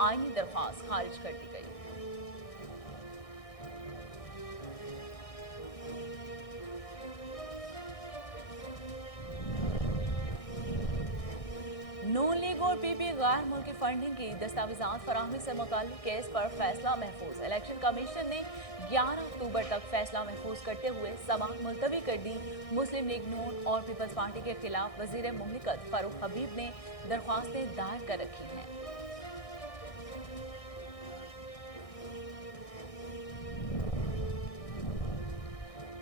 आईनी दरख्वास्त खारिज कर दी गई। नून लीग और पीपी गैर मुल्की फंडिंग की दस्तावेजात फराहमी से मुताल्लिक केस पर फैसला महफूज। इलेक्शन कमीशन ने 11 अक्टूबर तक फैसला महफूज करते हुए समाअत मुलतवी कर दी। मुस्लिम लीग नून और पीपल्स पार्टी के खिलाफ वजीर मुमलिकत फारूक हबीब ने दरख्वास्तें दायर कर रखी हैं।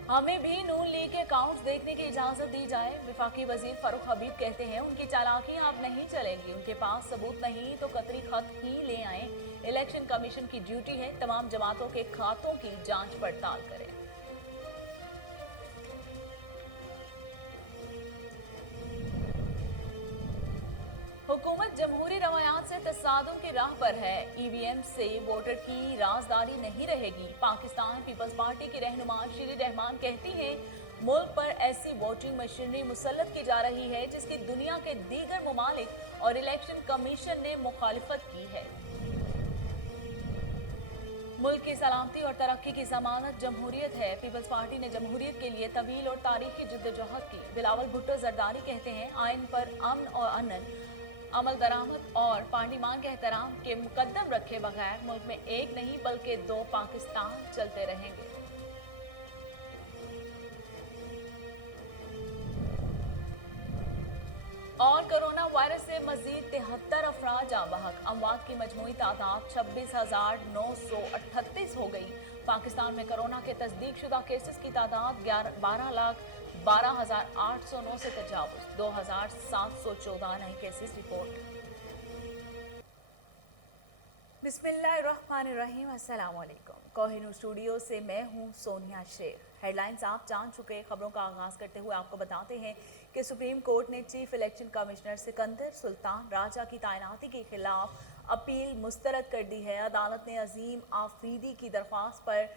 हमें भी नून लीग के अकाउंट्स देखने की इजाजत दी जाए। विफाकी वजीर फारूक हबीब कहते हैं उनकी चालाकियां अब नहीं चलेंगी, उनके पास सबूत नहीं तो कतरी खत ही ले आए। इलेक्शन कमीशन की ड्यूटी है तमाम जमातों के खातों की जांच पड़ताल करें। हुकूमत जमहूरी रवायात से तसादुम की राह पर है। ईवीएम से वोटर की राजदारी नहीं रहेगी। पाकिस्तान पीपल्स पार्टी की रहनुमा शीरी रहमान कहती हैं मुल्क पर ऐसी वोटिंग मशीनरी मुसल्लत की जा रही है जिसकी दुनिया के दीगर ममालिक और इलेक्शन कमीशन ने मुखालिफत की है। मुल्क की सलामती और तरक्की की जमानत जमहूरियत है। पीपल्स पार्टी ने जमहूरियत के लिए तवील और तारीखी जद्दोजहद की। बिलावल भुट्टो जरदारी कहते हैं आइन पर अमन और अनन, अमल दरामद और पार्लिमान के एहतराम के मुकद्दम रखे बगैर मुल्क में एक नहीं बल्कि 2 पाकिस्तान चलते रहेंगे। और कोरोना वायरस से मजीद 73 अफराद जाँ बहक। अमवात की मजमूई तादाद 26,938 हो गई। पाकिस्तान में कोरोना के तस्दीक शुदा केसेस की तादाद 12,12,809 से तजावुज। 2,714 नए केसेस रिपोर्ट। बिस्मिल्लाहिर्रहमानिर्रहीम। अस्सलाम वालेकुम। कोहिनूर स्टूडियो से मैं हूं सोनिया शेख। हेडलाइंस आप जान चुके। खबरों का आगाज करते हुए आपको बताते हैं कि सुप्रीम कोर्ट ने chief election commissioner Sikandar Sultan Raja की तैनाती के खिलाफ अपील मुस्तरद कर दी है। अदालत ने अजीम आफरीदी की दरख्वास्त पर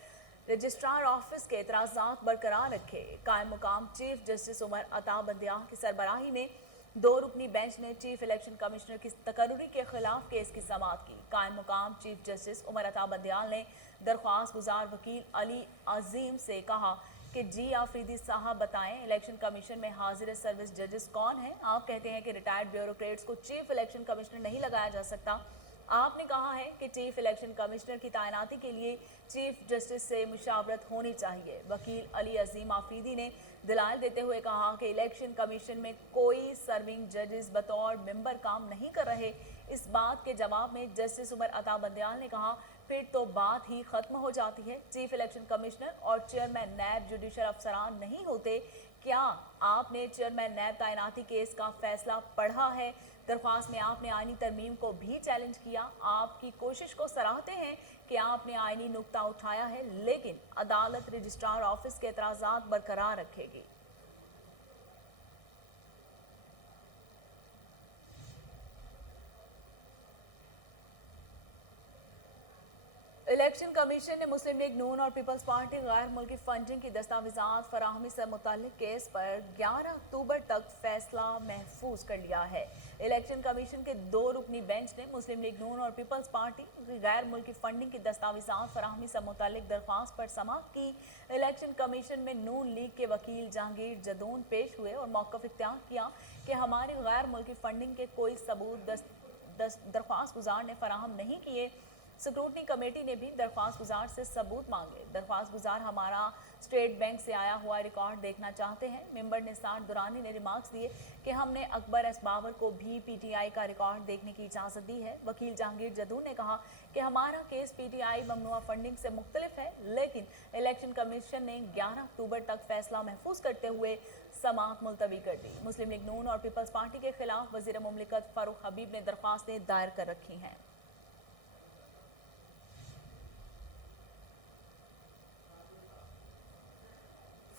रजिस्ट्रार ऑफिस के एतराज़ात बरकरार रखे। कायम मुकाम चीफ जस्टिस उमर अता बंदियाल की सरबराही में 2 रुकनी बेंच ने चीफ इलेक्शन कमिश्नर की तकर्रुरी के खिलाफ केस की समाअत की। कायम मुकाम चीफ जस्टिस उमर अता बंदियाल ने दरख्वास्त गुजार वकील अली अजीम से कहा कि जी आफरीदी साहब बताएं इलेक्शन कमीशन में हाजिर सर्विस जजेस कौन हैं। आप कहते हैं कि रिटायर्ड ब्यूरोक्रेट्स को चीफ इलेक्शन कमिश्नर नहीं लगाया जा सकता। आपने कहा है कि चीफ इलेक्शन कमिश्नर की तैनाती के लिए चीफ जस्टिस से मुशावरत होनी चाहिए। वकील अली अजीम आफरीदी ने दलाइल देते हुए कहा कि इलेक्शन कमीशन में कोई सर्विंग जजेस बतौर मेंबर काम नहीं कर रहे। इस बात के जवाब में जस्टिस उमर अता बंदियाल ने कहा फिर तो बात ही खत्म हो जाती है। चीफ इलेक्शन कमिश्नर और चेयरमैन नैब जुडिशल अफसरान नहीं होते। क्या आपने चेयरमैन नैब तैनाती केस का फैसला पढ़ा है? दरख्वास्त में आपने आईनी तरमीम को भी चैलेंज किया। आपकी कोशिश को सराहते हैं कि आपने आईनी नुक्ता उठाया है, लेकिन अदालत रजिस्ट्रार ऑफिस के एतराज़ात बरकरार रखेगी। इलेक्शन कमीशन ने मुस्लिम लीग नून और पीपल्स पार्टी गैर मुल्की फंडिंग की दस्तावेजात फराहमी से मुताल्लिक केस पर 11 अक्टूबर तक फैसला महफूज कर लिया है। इलेक्शन कमीशन के 2 रुकनी बेंच ने मुस्लिम लीग नून और पीपल्स पार्टी गैर मुल्की फंडिंग की दस्तावेजात फराहमी से मुताल्लिक दरख्वास्त पर समाअत की। इलेक्शन कमीशन में नून लीग के वकील जहांगीर जदून पेश हुए और मौक़िफ़ इख्तियार किया कि हमारी गैर मुल्की फंडिंग के कोई सबूत दरख्वास्त गुजार ने फराहम नहीं किए। स्क्रूटनी कमेटी ने भी दरख्वास्त गुजार से सबूत मांगे। दरख्वास्त गुजार हमारा स्टेट बैंक से आया हुआ रिकॉर्ड देखना चाहते हैं। मेंबर निसार दुरानी ने रिमार्क्स दिए कि हमने अकबर एस बाबर को भी पीटीआई का रिकॉर्ड देखने की इजाज़त दी है। वकील जहांगीर जदून ने कहा कि हमारा केस पीटीआई ममनुआ फंडिंग से मुख्तलिफ है, लेकिन इलेक्शन कमीशन ने 11 अक्टूबर तक फैसला महफूज करते हुए समाअत मुलतवी कर दी। मुस्लिम लीग नून और पीपल्स पार्टी के खिलाफ वजीर मुमलिकत फारूक हबीब ने दरख्वास्तें दायर कर रखी हैं।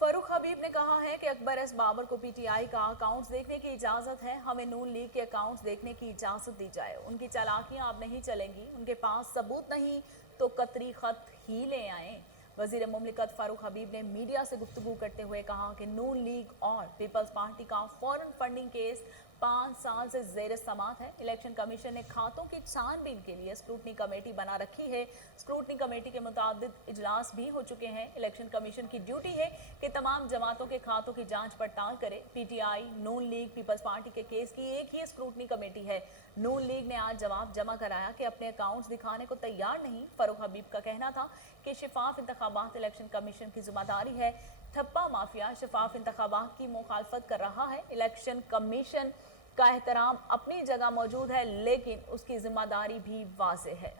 फारूक हबीब ने कहा है कि अकबर एस बाबर को पीटीआई का अकाउंट्स देखने की इजाज़त है। हमें नून लीग के अकाउंट्स देखने की इजाज़त दी जाए। उनकी चालाकियां अब नहीं चलेंगी, उनके पास सबूत नहीं तो कतरी खत ही ले आएं। वजीर मुमलिकत फारूक हबीब ने मीडिया से गुफ्तगू करते हुए कहा कि नून लीग और पीपल्स पार्टी का फॉरेन फंडिंग केस 5 साल से ज़ेर समाअत है। इलेक्शन कमीशन ने खातों की छानबीन के लिए स्क्रूटनी कमेटी बना रखी है। स्क्रूटनी कमेटी के मुताबिक इजलास भी हो चुके हैं। इलेक्शन कमीशन की ड्यूटी है कि तमाम जमातों के खातों की जांच पड़ताल करे। पीटीआई, नून लीग, पीपल्स पार्टी के केस की एक ही स्क्रूटनी कमेटी है। नून लीग ने आज जवाब जमा कराया कि अपने अकाउंट्स दिखाने को तैयार नहीं। फरूख हबीब का कहना था कि शफाफ इंतखाबात इलेक्शन कमीशन की जिम्मेदारी है। ठप्पा माफिया शफाफ इंतखाबात की मुखालफत कर रहा है। इलेक्शन कमीशन का एहतराम अपनी जगह मौजूद है, लेकिन उसकी जिम्मेदारी भी वाज़ेह है।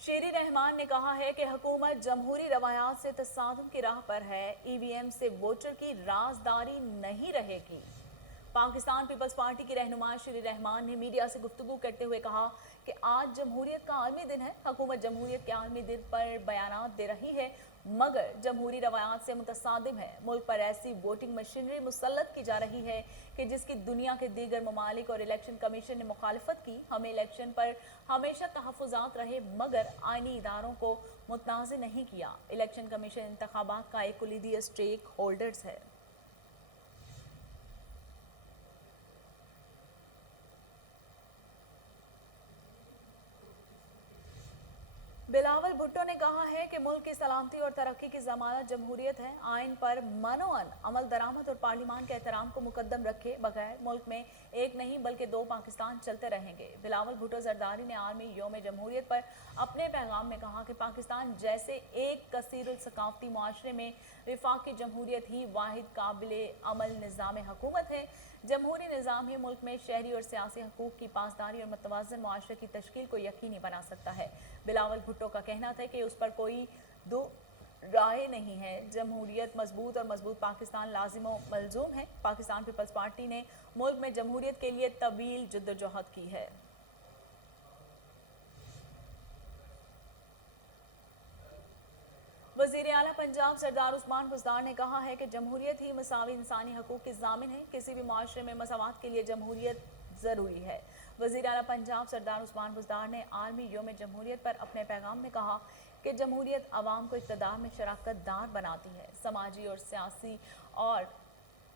शेरी रहमान ने कहा है कि हुकूमत जमहूरी रवायात से तसादुम की राह पर है। ईवीएम से वोटर की राजदारी नहीं रहेगी। पाकिस्तान पीपल्स पार्टी की रहनुमा शेरी रहमान ने मीडिया से गुफ्तगू करते हुए कहा कि आज जमहूरियत का आलमी दिन है। हुकूमत जमहूरियत के आलमी दिन पर बयानात दे रही है, मगर जमहूरी रवायात से मुतसादिम है। मुल्क पर ऐसी वोटिंग मशीनरी मुसल्लत की जा रही है कि जिसकी दुनिया के दीगर ममालिक और इलेक्शन कमीशन ने मुखालफत की। हमें इलेक्शन पर हमेशा तहफ़्फ़ुज़ात रहे, मगर आईनी इदारों को मुतनाज़ नहीं किया। इलेक्शन कमीशन इंतखाबात का एक कुलीदी स्टेक होल्डर्स है। बिलावल भुट्टो ने कहा है कि मुल्क की सलामती और तरक्की की जमानत जमहूरियत है। आइन पर मनोअन अमल दरामद और पार्लिमान के एहतराम को मुकद्दम रखे बगैर मुल्क में एक नहीं बल्कि 2 पाकिस्तान चलते रहेंगे। बिलावल भुट्टो जरदारी ने आलमी योम जमहूरियत पर अपने पैगाम में कहा कि पाकिस्तान जैसे एक कसीरुल सकाफती मुआशरे में विफाकी जमहूरियत ही वाहिद काबिल अमल निज़ाम हुकूमत है। जमहूरी निज़ाम ही मुल्क में शहरी और सियासी हकूक़ की पासदारी और मतवाज़न मुआशरे की तश्कील को यकीनी बना सकता है। बिलावल भुट्टो का कहना था कि उस पर कोई दो राय नहीं है। जमहूरियत मजबूत और मजबूत पाकिस्तान लाजिम व मलजूम है। पाकिस्तान पीपल्स पार्टी ने मुल्क में जमहूरियत के लिए तवील जद्दोजहद की है। वज़ीर आला पंजाब सरदार उस्मान बुज़दार ने कहा है कि जमहूरियत ही मसावी इंसानी हकूक़ की ज़ामिन है। किसी भी माशरे में मसावात के लिए जमहूरियत ज़रूरी है। वज़ीर आला पंजाब सरदार उस्मान बुज़दार ने आलमी योम जमहूरियत पर अपने पैगाम में कहा कि जमहूरियत आवाम को इक़्तिदार में शराकत दार बनाती है। समाजी और सियासी और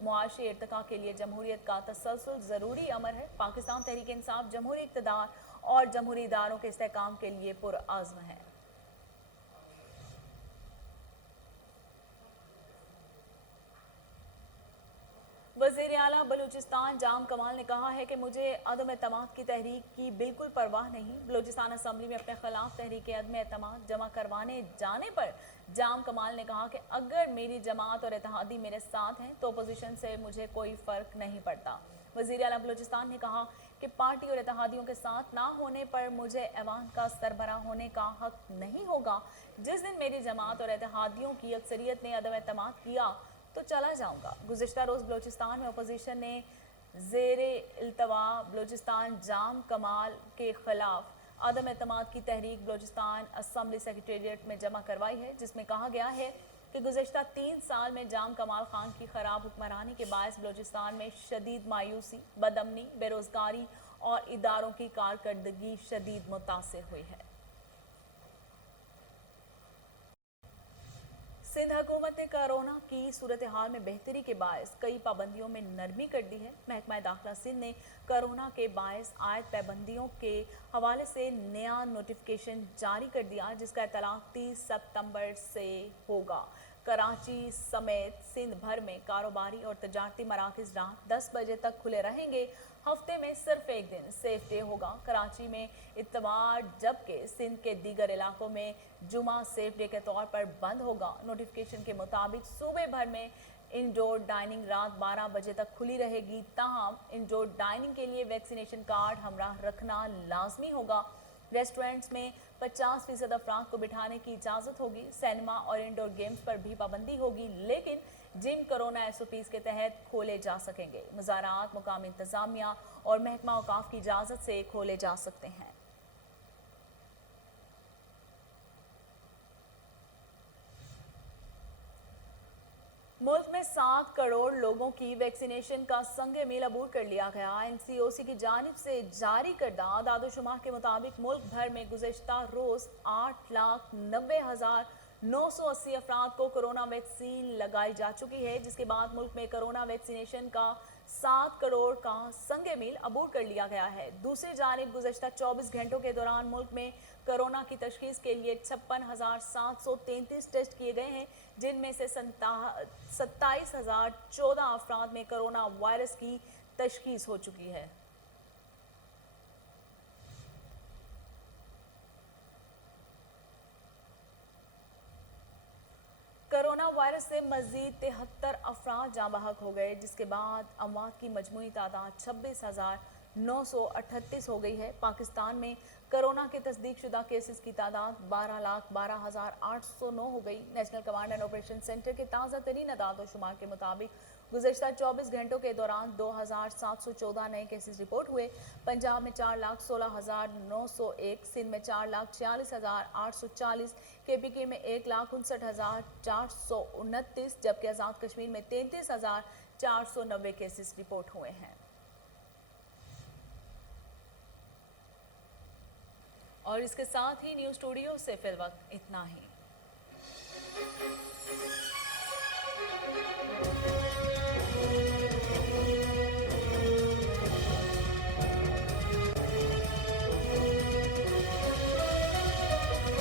मुआशी इर्तिका के लिए जमहूरियत का तसलसल ज़रूरी अमर है। पाकिस्तान तहरीक इंसाफ जमहूरी इक़्तिदार और जमहूरी इदारों के इस्तेहकाम के लिए पुरअज़्म है। वज़ीर आला बलूचिस्तान जाम कमाल ने कहा है कि मुझे अदम एतमाद की तहरीक की बिल्कुल परवाह नहीं। बलूचिस्तान असम्बली में अपने खिलाफ तहरीक अदम एतमाद जमा करवाने जाने पर जाम कमाल ने कहा कि अगर मेरी जमात और इत्तेहादी मेरे साथ हैं तो अपोजिशन से मुझे कोई फ़र्क नहीं पड़ता। वज़ीर आला बलूचिस्तान ने कहा कि पार्टी और इत्तेहादियों के साथ ना होने पर मुझे ऐवान का सरबरा होने का हक नहीं होगा। जिस दिन मेरी जमात और इत्तेहादियों की अक्सरियत ने अदम एतमाद किया तो चला जाऊंगा। गुज़िश्ता रोज़ बलूचिस्तान में अपोजिशन ने ज़ेरे इल्तवा बलूचिस्तान जाम कमाल के खिलाफ अदम एतमाद की तहरीक बलूचिस्तान असम्बली सेक्रेटेरिएट में जमा करवाई है, जिसमें कहा गया है कि गुज़िश्ता 3 साल में जाम कमाल खान की खराब हुक्मरानी के बायस बलूचिस्तान में शदीद मायूसी, बदअमनी, बेरोज़गारी और इदारों की कारकर्दगी शदीद मुतासिर हुई है। सिंध हुकूमत ने कोरोना की सूरत हाल में बेहतरी के बायस कई पाबंदियों में नरमी कर दी है। महकमा दाखिला सिंध ने कोरोना के बायस आयद पाबंदियों के हवाले से नया नोटिफिकेशन जारी कर दिया, जिसका इतलाक 30 सितंबर से होगा। कराची समेत सिंध भर में कारोबारी और तजारती मराकज़ रात 10 बजे तक खुले रहेंगे। हफ्ते में सिर्फ एक दिन सेफ डे होगा। कराची में इतवार जबकि सिंध के दीगर इलाकों में जुमा सेफ डे के तौर पर बंद होगा। नोटिफिकेशन के मुताबिक सूबे भर में इंडोर डाइनिंग रात 12 बजे तक खुली रहेगी। ताहम इंडोर डाइनिंग के लिए वैक्सीनेशन कार्ड हमराह रखना लाजमी होगा। रेस्टोरेंट्स में 50% अफराद को बिठाने की इजाज़त होगी। सिनेमा और इंडोर गेम्स पर भी पाबंदी होगी, लेकिन जिम कोरोना SOPs के तहत खोले जा सकेंगे। मज़ारात मुकामी इंतज़ामिया और महकमा औकाफ की इजाज़त से खोले जा सकते हैं। मुल्क में 7 करोड़ लोगों की वैक्सीनेशन का संग मील अबूर कर लिया गया। NCOC की जानिब से जारी करदा आदादोशुमार के मुताबिक मुल्क भर में गुज़िश्ता रोज़ 8,90,000 980 अफराद को कोरोना वैक्सीन लगाई जा चुकी है, जिसके बाद मुल्क में कोरोना वैक्सीनेशन का 7 करोड़ का संगे मील अबूर कर लिया गया है। दूसरी जानिब गुज़श्ता 24 घंटों के दौरान मुल्क में कोरोना की तशखीस के लिए 56,733 टेस्ट किए गए हैं, जिनमें से 27,014 अफराद में कोरोना वायरस की तशखीस हो चुकी है। कोरोना वायरस से मजीद 73 अफराद जाँ बहक हो गए, जिसके बाद अमवात की मजमूई तादाद 26,938 हो गई है। पाकिस्तान में कोरोना के तस्दीक शुदा केसेस की तादाद 12,12,809 हो गई। National command and operation centre के ताज़ा तरीन अदाद और शुमार के मुताबिक गुज़श्ता 24 घंटों के दौरान 2,714 नए केसेस रिपोर्ट हुए। पंजाब में 4,16,901, सिंध में 4,46,840, KPK में 1,59,429, जबकि आज़ाद कश्मीर में 33,490 केसेस रिपोर्ट हुए हैं। और इसके साथ ही न्यूज़ स्टूडियो से फिल वक्त इतना ही।